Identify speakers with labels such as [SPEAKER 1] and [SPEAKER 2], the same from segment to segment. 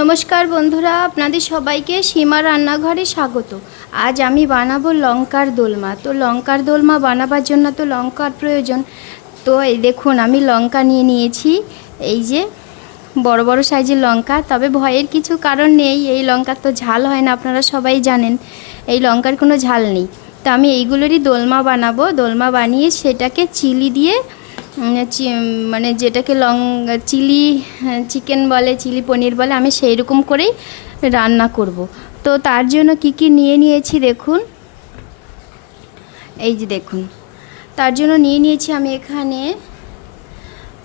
[SPEAKER 1] নমস্কার বন্ধুরা, আপনাদের সবাইকে সীমা রান্নাঘরে স্বাগত। আজ আমি বানাবো লঙ্কার দোলমা। তো লঙ্কার দোলমা বানাবার জন্য তো লঙ্কার প্রয়োজন। তো এই দেখুন, আমি লঙ্কা নিয়ে নিয়েছি। এই যে বড় বড় সাইজের লঙ্কা, তবে ভয়ের কিছু কারণ নেই। এই লঙ্কার তো ঝাল হয় না, আপনারা সবাই জানেন। এই লঙ্কার কোনো ঝাল নেই। তো আমি এইগুলোরই দোলমা বানাবো। দোলমা বানিয়ে সেটাকে চিলি দিয়ে মানে যেটাকে লং, চিলি চিকেন বলে, চিলি পনির বলে, আমি সেই রকম করেই রান্না করব। তো তার জন্য কি কি নিয়ে নিয়েছি দেখুন। এই যে দেখুন, তার জন্য নিয়ে নিয়েছি আমি এখানে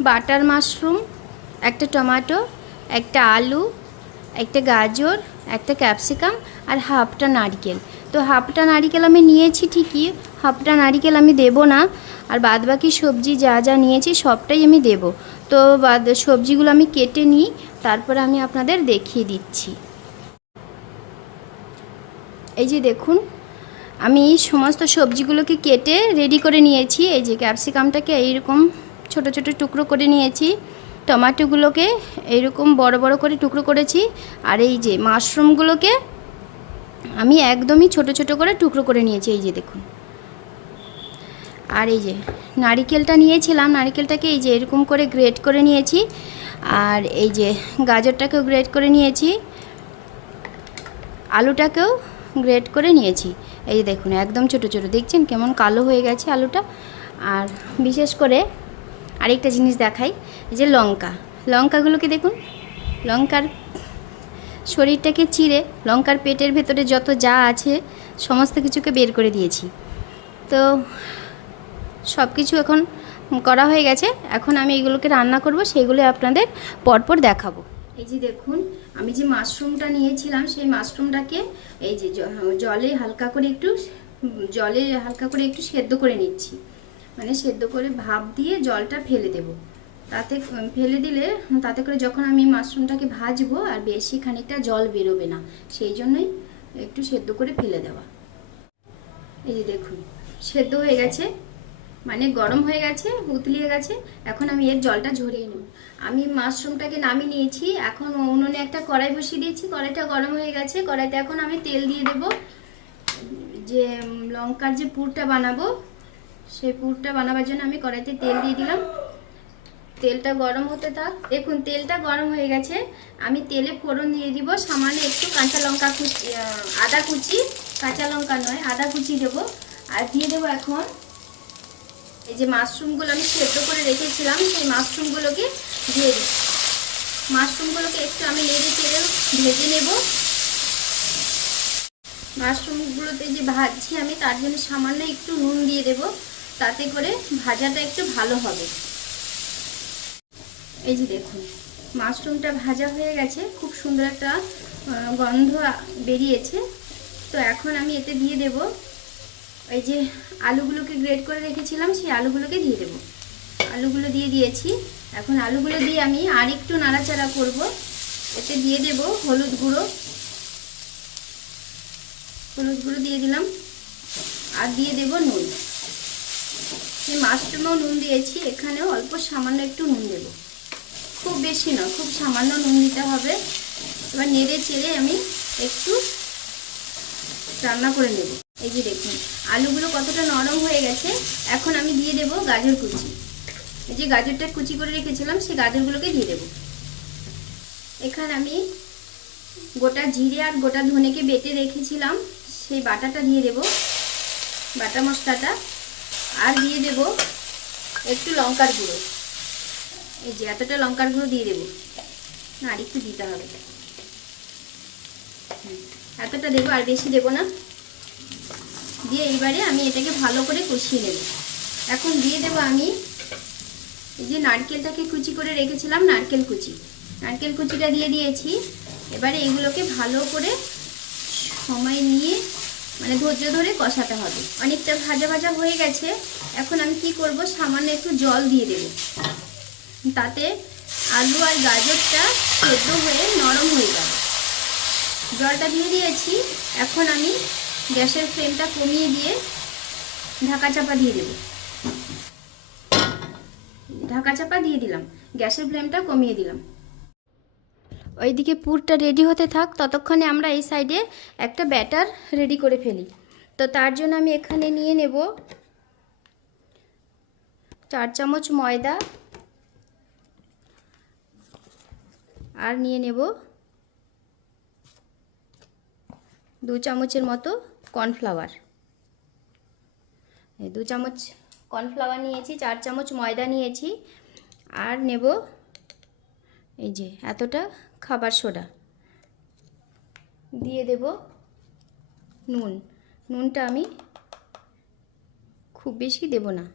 [SPEAKER 1] বাটার মাশরুম, একটা টমেটো, একটা আলু একটা গাজর, একটা ক্যাপসিকাম আর হাফটা নারকেল। তো হাফটা নারকেল আমি নিয়েছি ঠিকই, হাফটা নারকেল আমি দেব না। আর বাদ বাকি সবজি যা যা নিয়েছি সবটাই আমি দেব। তো বাদ, সবজিগুলো আমি কেটে নিই, তারপরে আমি আপনাদের দেখিয়ে দিচ্ছি। এই যে দেখুন, আমি সমস্ত সবজিগুলোকে কেটে রেডি করে নিয়েছি। এই যে ক্যাপসিকামটাকে এইরকম ছোট ছোট টুকরো করে নিয়েছি। টমাটোগুলোকে এইরকম বড় বড় করে টুকরো করেছি, আর এই যে মাশরুমগুলোকে আমি একদমই ছোট ছোট করে টুকরো করে নিয়েছি, এই যে দেখুন। আর এই যে নারিকেলটা নিয়েছিলাম, নারিকেলটাকে এই যে এরকম করে গ্রেট করে নিয়েছি, আর এই যে গাজরটাকেও গ্রেট করে নিয়েছি, আলুটাকেও গ্রেট করে নিয়েছি। এই যে দেখুন, একদম ছোট ছোট, দেখছেন কেমন কালো হয়ে গেছে আলুটা। আর বিশেষ করে আরেকটা জিনিস দেখাই যে লঙ্কা। লঙ্কাগুলোকে দেখুন, লঙ্কার শরীরটাকে চিড়ে লঙ্কার পেটের ভেতরে যত যা আছে সমস্ত কিছুকে বের করে দিয়েছি। তো সব কিছু এখন করা হয়ে গেছে, এখন আমি এগুলোকে রান্না করব সেগুলো আপনাদের পরপর দেখাবো। এই যে দেখুন, আমি যে মাশরুমটা নিয়েছিলাম, সেই মাশরুমটাকে এই যে জলে হালকা করে একটু জলে হালকা করে একটু সেদ্ধ করে নিচ্ছি। মানে সেদ্ধ করে ভাপ দিয়ে জলটা ফেলে দেব। তাতে ফেলে দিলে, তাতে করে যখন আমি মাশরুমটাকে ভাজবো আর বেশি খানিকটা জল বেরোবে না, সেই জন্যই একটু সেদ্ধ করে ফেলে দেওয়া। এই যে দেখুন, সেদ্ধ হয়ে গেছে মানে গরম হয়ে গেছে, উতলিয়ে গেছে, এখন আমি এর জলটা ঝরিয়ে নেব। আমি মাশরুমটাকে নামিয়ে নিয়েছি, এখন উনুনে একটা কড়াই বসিয়ে দিয়েছি, কড়াইটা গরম হয়ে গেছে, কড়াইতে এখন আমি তেল দিয়ে দেব। যে লঙ্কার যে পুরটা বানাবো সেই পুরটা বানাবার জন্য আমি কড়াইতে তেল দিয়ে দিলাম। তেলটা গরম হতে থাক। দেখুন, তেলটা গরম হয়ে গেছে। আমি তেলে ফোড়ন দিয়ে দিব। সামান্য একটু কাঁচা লঙ্কা কুচি আদা কুচি। কাঁচা লঙ্কা নয়, আদা কুচি দেবো। আর দিয়ে দেবো এখন এই যে মাশরুমগুলো আমি সেদ্ধ করে রেখেছিলাম, সেই মাশরুমগুলোকে দিয়ে দিই। মাশরুমগুলোকে একটু আমি নেড়ে চেড়ে ভেজে নেব। মাশরুমগুলোতে যে ভাজছি আমি, তার জন্য সামান্য একটু নুন দিয়ে দেব। তাতে করে ভাজাটা একটু ভালো হবে। এই যে দেখুন, মাশরুমটা ভাজা হয়ে গেছে, খুব সুন্দর একটা গন্ধ বেরিয়েছে। তো এখন আমি এতে দিয়ে দেব এই যে আলুগুলোকে গ্রেট করে রেখেছিলাম, সেই আলুগুলোকে দিয়ে দেব। আলুগুলো দিয়ে দিয়েছি। এখন আলুগুলো দিয়ে আমি আর একটু নাড়াচাড়া করব। এতে দিয়ে দেব হলুদ গুঁড়ো। হলুদ গুঁড়ো দিয়ে দিলাম। আর দিয়ে দেব নুন। এই মাশরুমেও নুন দিয়েছি, এখানেও অল্প সামান্য একটু নুন দেব। খুব বেশি না খুব সামান্য নুন দিতে হবে। এবার নেড়ে চেড়ে আমি একটু রান্না করে নেব। এই যে দেখুন, আলুগুলো কতটা নরম হয়ে গেছে, এখন আমি দিয়ে দেব গাজর কুচি। এই যে গাজরটা কুচি করে রেখেছিলাম, সেই গাজরগুলোকে দিয়ে দেব। এখানে আমি গোটা জিরে আর গোটা ধনেকে বেটে রেখেছিলাম, সেই বাটাটা দিয়ে দেব। বাটা মশলাটা আর দিয়ে দেব একটু লঙ্কার গুঁড়ো। এই যে এতটা লঙ্কার গুঁড়ো দিয়ে দেবো। না, আর একটু দিতে হবে। এতটা দেবো আর বেশি দেবো না। দিয়ে এইবারে আমি এটাকে ভালো করে কষিয়ে নেব। এখন দিয়ে দেবো আমি এই যে নারকেলটাকে কুচি করে রেখেছিলাম, নারকেল কুচি। নারকেল কুচিটা দিয়ে দিয়েছি। এবারে এগুলোকে ভালো করে সময় নিয়ে মানে ধৈর্য ধরে কষাতে হবে। অনেকটা ভাজা ভাজা হয়ে গেছে। এখন আমি কি করব? সামান্য একটু জল দিয়ে দেবো। তাতে আলু আর গাজরটা সেদ্ধ হয়ে নরম হয়ে যাবে। জলটা দিয়ে দিয়েছি। এখন আমি গ্যাসের ফ্লেমটা কমিয়ে দিয়ে ঢাকা চাপা দিয়ে দেব। ঢাকা চাপা দিয়ে দিলাম। গ্যাসের ফ্লেমটা কমিয়ে দিলাম। ওইদিকে পুরটা রেডি হতে থাক, ততক্ষণে আমরা এই সাইডে একটা ব্যাটার রেডি করে ফেলি। তো তার জন্য আমি এখানে নিয়ে নেব চার চামচ ময়দা আর নিয়ে নেব দু চামচের মতো কর্নফ্লাওয়ার দু চামচ কর্নফ্লাওয়ার নিয়েছি, চার চামচ ময়দা নিয়েছি, আর নেব এই যে এতটা খাবার সোডা। দিয়ে দেব নুন। নুনটা আমি খুব বেশি দেব না।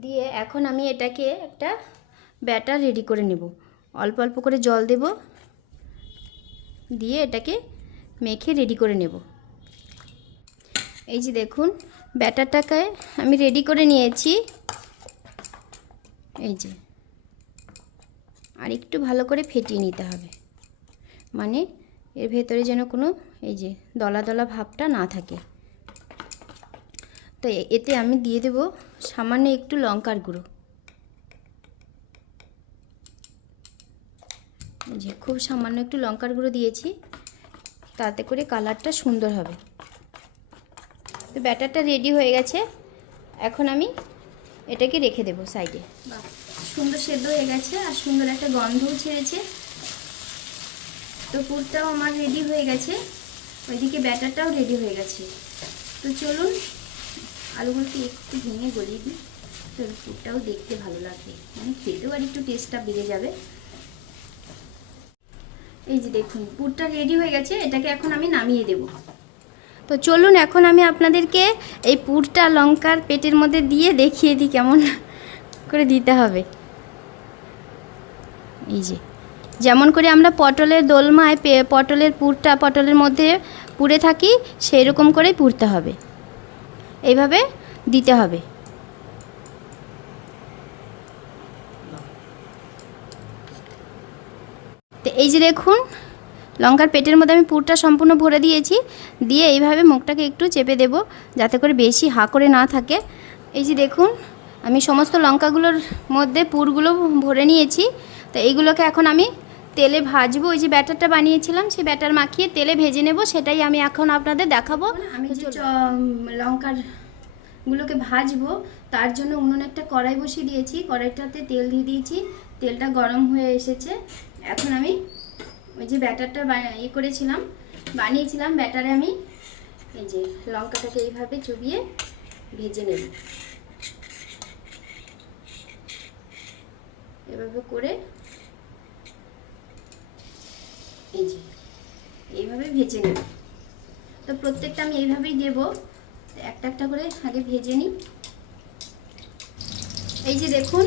[SPEAKER 1] দিয়ে এখন আমি এটাকে একটা ব্যাটার রেডি করে নেব। অল্প অল্প করে জল দেব। দিয়ে এটাকে মেখে রেডি করে নেব। এই যে দেখুন, ব্যাটারটাকে আমি রেডি করে নিয়েছি। এই যে। আর একটু ভালো করে ফেটিয়ে নিতে হবে। মানে এর ভেতরে যেন কোনো এই যে দলা দলা ভাবটা না থাকে। তো এতে আমি দিয়ে দেব সামান্য একটু লঙ্কার গুঁড়ো। যে খুব সামান্য একটু লঙ্কার গুঁড়ো দিয়েছি, তাতে করে কালারটা সুন্দর হবে। তো ব্যাটারটা রেডি হয়ে গেছে। এখন আমি এটাকে রেখে দেবো সাইডে। সুন্দর সেদ্ধ হয়ে গেছে আর সুন্দর একটা গন্ধও ছেড়েছে। তো পুরটাও আমার রেডি হয়ে গেছে। ওইদিকে ব্যাটারটাও রেডি হয়ে গেছে। তো চলুন, আলুগুলোকে একটু ভেঙে গলিয়ে দিই। তো পুরটাও দেখতে ভালো লাগবে। মানে খেতেও আর একটু টেস্টটা বেড়ে যাবে। এই যে দেখুন, পুরটা রেডি হয়ে গেছে। এটাকে এখন আমি নামিয়ে দেব। তো চলুন এখন আমি আপনাদেরকে এই পুরটা লঙ্কার পেটের মধ্যে দিয়ে দেখিয়ে দিই কেমন করে দিতে হবে। এই যে, যেমন করে আমরা পটলের দোলমায় পটলের পুরটা পটলের মধ্যে পুড়ে থাকি সেই রকম করেই পুড়তে হবে। এইভাবে দিতে হবে। তো এই যে দেখুন লঙ্কার পেটের মধ্যে আমি পুরটা সম্পূর্ণ ভরে দিয়েছি। দিয়ে এইভাবে মুখটাকে একটু চেপে দেব যাতে করে বেশি হা করে না থাকে। এই যে দেখুন আমি সমস্ত লঙ্কাগুলোর মধ্যে পুরগুলো ভরে নিয়েছি। তো এইগুলোকে এখন আমি তেলে ভাজবো। ওই যে ব্যাটারটা বানিয়েছিলাম সেই ব্যাটার মাখিয়ে তেলে ভেজে নেব। সেটাই আমি এখন আপনাদের দেখাবো। আমি যে লঙ্কার গুলোকে ভাজবো তার জন্য উনুনে একটা কড়াই বসিয়ে দিয়েছি। কড়াইটাতে তেল দিয়ে দিয়েছি। তেলটা গরম হয়ে এসেছে। এখন আমি ওই যে ব্যাটারটা ইয়ে করেছিলাম, বানিয়েছিলাম, ব্যাটারে আমি এই যে লঙ্কাটাকে এইভাবে চুবিয়ে ভেজে নেব। এভাবে করে এই যে এইভাবে ভেজে নেব। তো প্রত্যেকটা আমি এইভাবেই দেবো, একটা একটা করে আগে ভেজে নিই। এই যে দেখুন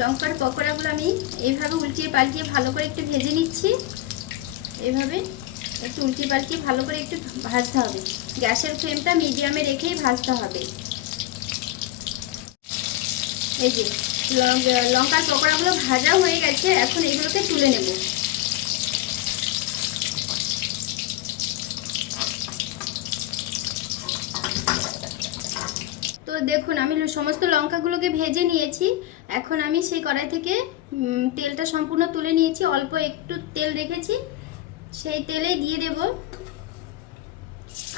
[SPEAKER 1] লঙ্কার পকোড়াগুলো আমি এইভাবে উল্টিয়ে পাল্টিয়ে ভালো করে একটু ভেজে নিচ্ছি। এভাবে একটু উল্টিয়ে পাল্টিয়ে ভালো করে একটু ভাজতে হবে। গ্যাসের ফ্লেমটা মিডিয়ামে রেখেই ভাজতে হবে। এই যে লঙ্কার পকোড়াগুলো ভাজা হয়ে গেছে, এখন এগুলোকে তুলে নেব। দেখুন, আমি সমস্ত লঙ্কাগুলোকে ভেজে নিয়েছি। এখন আমি সেই কড়াই থেকে তেলটা সম্পূর্ণ তুলে নিয়েছি। অল্প একটু তেল রেখেছি। সেই তেলে দিয়ে দেব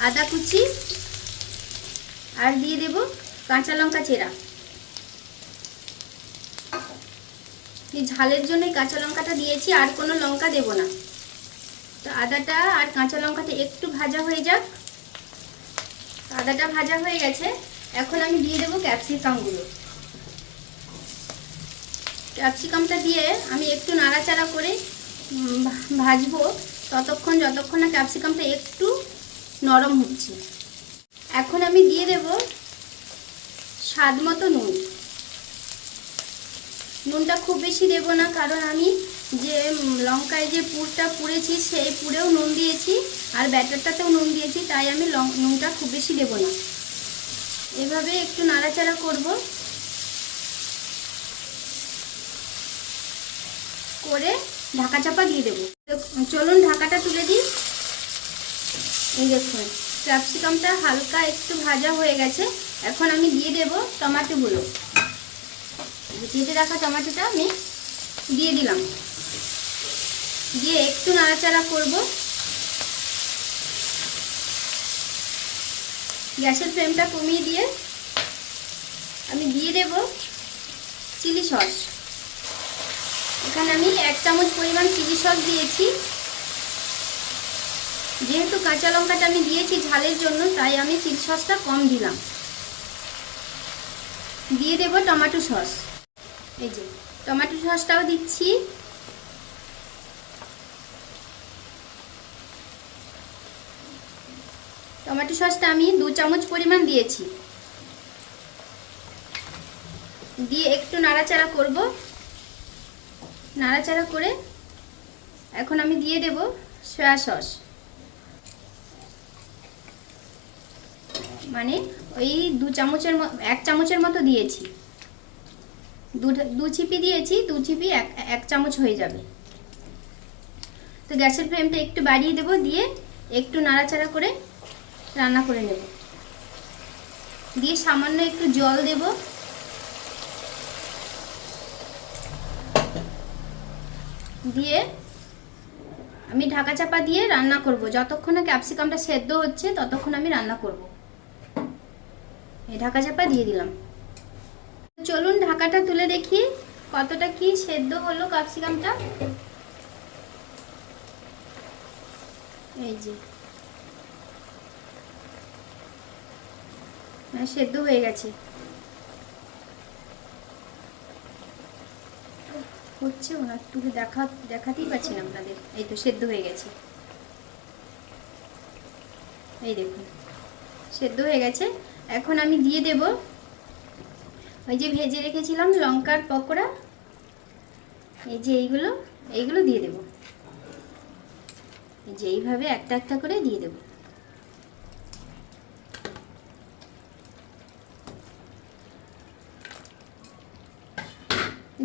[SPEAKER 1] আদা কুচি আর দিয়ে দেব কাঁচা লঙ্কা চেরা। ঝালের জন্য কাঁচা লঙ্কাটা দিয়েছি, আর কোনো লঙ্কা দেব না। তো আদাটা আর কাঁচা লঙ্কাটা একটু ভাজা হয়ে যাক। আদাটা ভাজা হয়ে গেছে। এখন আমি দিয়ে দেবো ক্যাপসিকামগুলো ক্যাপসিকামটা দিয়ে আমি একটু নাড়াচাড়া করে ভাজবো। ততক্ষণ যতক্ষণ না ক্যাপসিকামটা একটু নরম হচ্ছে। এখন আমি দিয়ে দেব স্বাদ মতো নুন। নুনটা খুব বেশি দেব না, কারণ আমি যে লঙ্কায় যে পুরটা পুড়েছি, সেই পুরেও নুন দিয়েছি, আর ব্যাটারটাতেও নুন দিয়েছি, তাই আমি নুনটা খুব বেশি দেব না। এভাবে একটু নাড়াচাড়া করব। করে ঢাকা চাপা দিয়ে দেবো। চলুন ঢাকাটা তুলে দিই। এই দেখুন, ক্যাপসিকামটা হালকা একটু ভাজা হয়ে গেছে। এখন আমি দিয়ে দেব টমাটোগুলো। কেটে রাখা টমাটোটা আমি দিয়ে দিলাম। দিয়ে একটু নাড়াচাড়া করব। গ্যাসের ফ্লেমটা কমিয়ে দিয়ে আমি দিয়ে দেব চিলি সস। এখানে আমি এক চামচ পরিমাণ চিলি সস দিয়েছি। যেহেতু কাঁচা লঙ্কাটা আমি দিয়েছি ঝালের জন্য, তাই আমি চিলি সসটা কম দিলাম। দিয়ে দেব টমেটো সস। এই যে, টমেটো সসটাও দিচ্ছি। টমেটো সসটা আমি দু চামচ পরিমাণ দিয়েছি। দিয়ে একটু নাড়াচাড়া করব। নাড়াচাড়া করে এখন আমি দিয়ে দেব সয়া সস। মানে ওই দু চামচের এক চামচের মতো দিয়েছি। দু চিপি দিয়েছি, দু চিপি এক এক চামচ হয়ে যাবে। তো গ্যাসের ফ্লেমটা একটু বাড়িয়ে দেব, দিয়ে একটু নাড়াচাড়া করে রান্না করে নেব। দিয়ে সামান্য একটু জল দেব। দিয়ে আমি ঢাকা চাপা দিয়ে রান্না করব। যতক্ষণ না ক্যাপসিকামটা সেদ্ধ হচ্ছে, ততক্ষণ আমি রান্না করব। এই ঢাকা চাপা দিয়ে দিলাম। চলুন ঢাকাটা তুলে দেখি কতটা কি সেদ্ধ হলো ক্যাপসিকামটা। এই যে। হ্যাঁ সেদ্ধ হয়ে গেছে। হচ্ছে ওনার তুলে দেখা, দেখাতেই পাচ্ছি না আপনাদের এই তো সেদ্ধ হয়ে গেছে। এই দেখুন, সেদ্ধ হয়ে গেছে। এখন আমি দিয়ে দেব ওই যে ভেজে রেখেছিলাম লঙ্কার পকোড়া। এই যে এইগুলো এইগুলো দিয়ে দেব। এই যে এইভাবে একটা একটা করে দিয়ে দেব।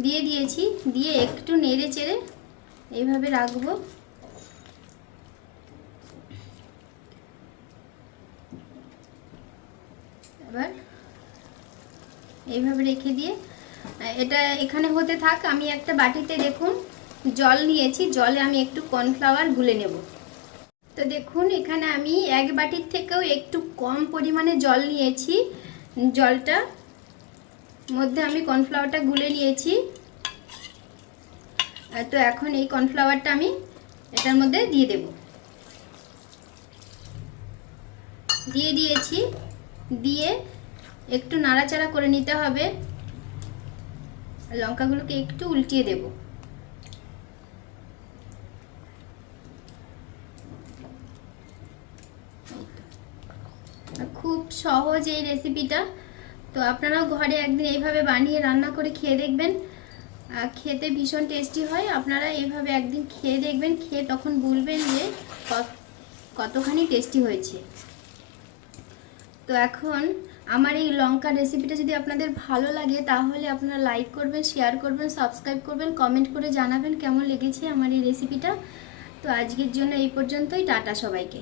[SPEAKER 1] দিয়ে দিয়েছি, দিয়ে একটু নেড়ে চেড়ে এইভাবে রাখব। এবার এইভাবে রেখে দিয়ে, এটা এখানে হতে থাক, আমি একটা বাটিতে দেখুন জল নিয়েছি, জলে আমি একটু কর্নফ্লাওয়ার গুলে নেব। তো দেখুন, এখানে আমি এক বাটির থেকেও একটু কম পরিমাণে জল নিয়েছি, জলটা মধ্যে আমি কর্নফ্লাওয়ারটা গুলে নিয়েছি। তো এখন এই কর্নফ্লাওয়ারটা আমি এটার মধ্যে দিয়ে দেব। দিয়ে দিয়েছি। দিয়ে একটু নাড়াচাড়া করে নিতে হবে। লঙ্কাগুলোকে একটু উল্টিয়ে দেব। খুব সহজ এই রেসিপিটা তো আপনারাও ঘরে একদিন এইভাবে বানিয়ে রান্না করে খেয়ে দেখবেন। খেতে ভীষণ টেস্টি হয়। আপনারা এইভাবে একদিন খেয়ে দেখবেন, খেয়ে তখন বলবেন যে কতখানি টেস্টি হয়েছে। তো এখন আমার এই লঙ্কা রেসিপিটা যদি আপনাদের ভালো লাগে, তাহলে আপনারা লাইক করবেন শেয়ার করবেন সাবস্ক্রাইব করবেন কমেন্ট করে জানাবেন কেমন লেগেছে আমার এই রেসিপিটা তো আজকের জন্য এই পর্যন্তই। টাটা সবাইকে।